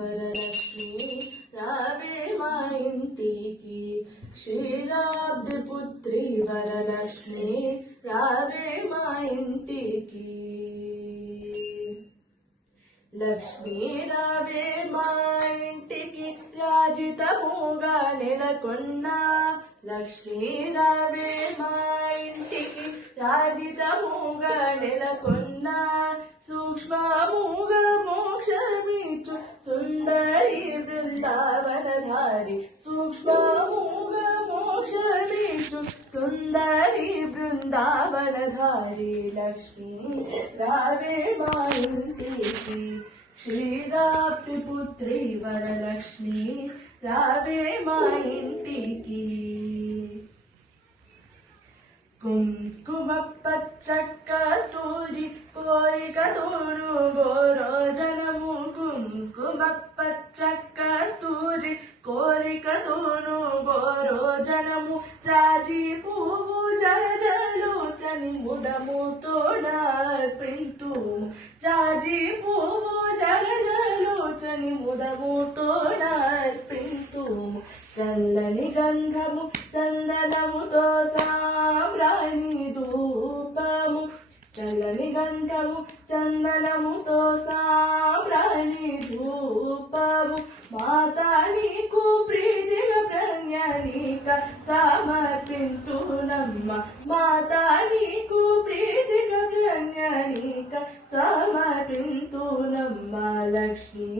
వరలక్ష్మి రావే మా ఇంటికి క్షీరాబ్ది పుత్రి వరలక్ష్మి రావే మా ఇంటికి లక్ష్మీ రావే మా ఇంటికి రాజితముగా నెలకొన్న లక్ష్మీ రావే మా ఇంటికి రాజితముగా నెలకొన్న సూక్ష్మముగా మోక్షమిచ్చు సుందరి బృందావనధారి సూక్ష్మముగా మోక్షమిచ్చు సుందరి బృందావనధారి లక్ష్మీ రావే మా ఇంటికి క్షీరాబ్ది పుత్రి వరలక్ష్మి రావే మా ఇంటికి కుంకుమ పచ్చక్క సూరి కోరిక తోరు గోరోజనము కుంకుమ పచ్చక్క సూరి కోరిక తోను గోరోజనము జాజి పువ్వు జలజలోచని ముదముతో పింతు జాజి పువ్వు జలజలోచని ముదముతో పింతు చల్లని గంధము చందనముతో సాంబ్రాణి ధూపము చల్లని గంధము చందనముతో సాంబ్రాణి ధూపము మాతా నీకు ప్రీతిగా ప్రణ్యనిక సమర్పింతునమ్మ మాతా నీకు ప్రీతిగా ప్రణ్యనిక సమర్పింతునమ్మ లక్ష్మీ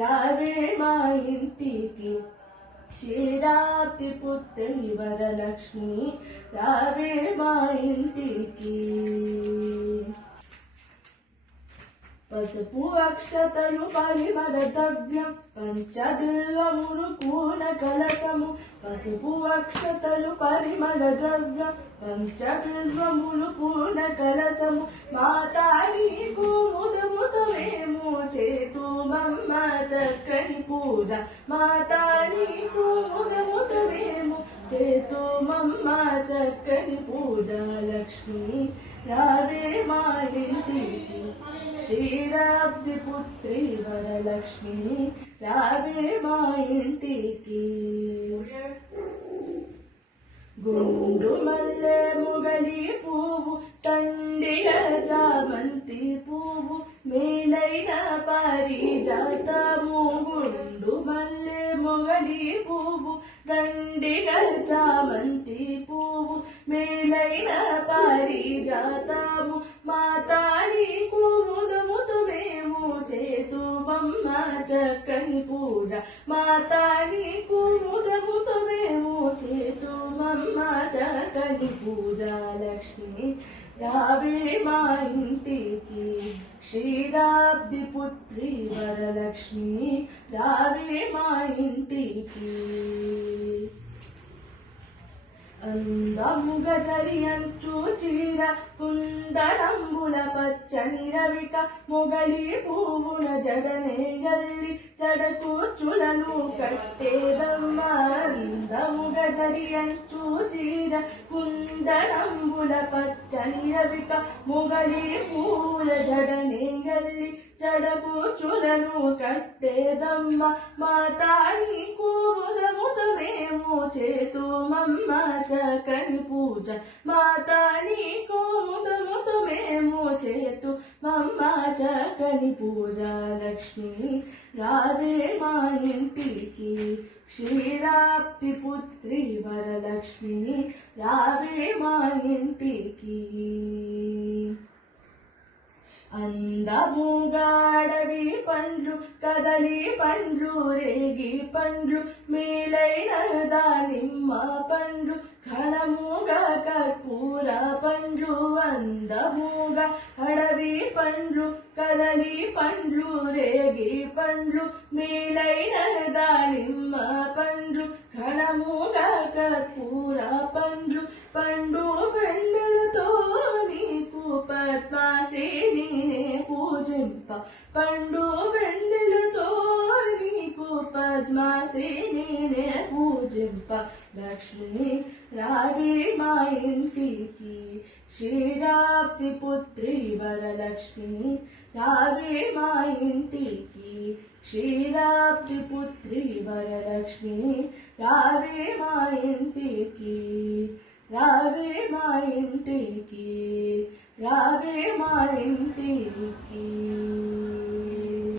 రావే మా ఇంటికి క్షీరాబ్ది పుత్రి వరలక్ష్మి రావే మా ఇంటికి పసుపు అక్షతలు పరిమళ ద్రవ్యం పంచబిల్వములు పూన కలసము పసుపు అక్షతలు పరిమళ ద్రవ్యం పంచబిల్వములు పూన కలసము మాతా నీకు ముదముదమేము చేతుమమ్మ చక్కని పూజ మాతా నీకు ముదముదమేము చేతుమమ్మ చక్కని పూజ లక్ష్మీ రావే మా ఇంటికి క్షీరాబ్ది పుత్రి వరలక్ష్మి రావే మా ఇంటికి గుండు మల్లె ముగలి పువ్వు తండిగ చామంతి పువ్వు మేలైన పారిజాతము గుండు మల్లె మొగలి పువ్వు దండిగ చామంతి పువ్వు మేలైన పారిజాతము మాతా నీకు ముదముదమేము చేతుమమ్మ చక్కని పూజ మాతా నీకు ముదముదమేము చేతుమమ్మ చక్కని పూజ లక్ష్మి రావే మా ఇంటికి క్షీరాబ్ది పుత్రి వరలక్ష్మి రావే మా ఇంటికి అందముగ జరియంచు చీర కుందడంబుల పచ్చని రవిక మొగలి పువ్వున జడనేగల్లి జడకూర్చులను కట్టేదమ్మ అందముగ జరియంచు చీర కుందడంబుల పచ్చని రవిక మొగలి పువ్వుల జడనేగల్లి జడకూర్చులను కట్టేదమ్మ మాతా నీకు ముదముదమేము చేతుమమ్మ చక్కని పూజ మాతా నీకు ముదముదమేము చేతు మమ్మ చక్కని పూజ లక్ష్మీ రావే మా ఇంటికి క్షీరాబ్ది పుత్రి వరలక్ష్మి రావే మా ఇంటికి అందముగాడవి పండ్లు కదలి పండ్లు రేగి పండ్లు మేలైన దానిమ్మ పండ్లు ఘనముగా కర్పూర పండ్లు అందముగా అడవి పండ్లు కదలి పండ్లు రేగి పండ్లు మేలైన దానిమ్మ పండ్లు ఘనముగా కర్పూర పండ్లు పండు పెండులతో నీకు పద్మాసేనినే పూజింప పండు వెండులతో నీకు పద్మాసేనినే పూజింప లక్ష్మీ రావే మా ఇంటికి క్షీరాబ్ది పుత్రి వరలక్ష్మి రావే మా ఇంటికి క్షీరాబ్ది పుత్రి వరలక్ష్మి రావే మా ఇంటికి రావే మా ఇంటికి రావే మా ఇంటికి